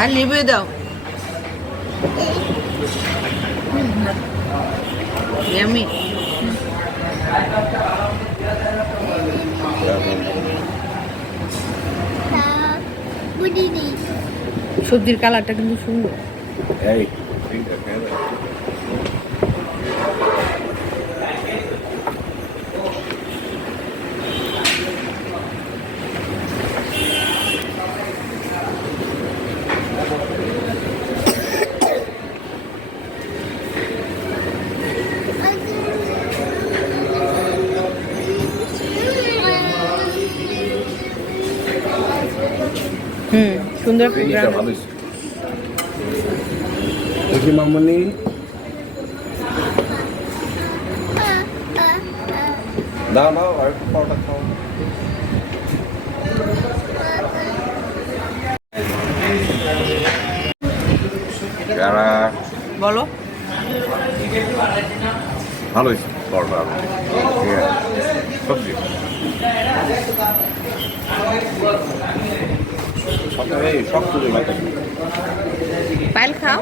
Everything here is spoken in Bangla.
আর লিবে দাও। ইয়ামি সবজির কালারটা কিন্তু সুন্দর। এই হুম সুন্দর ভালো দেখি মামনি। দাও দাও আর পাউডার খাও। যারা বলো। ভালো হয়েছে পাইল খাও।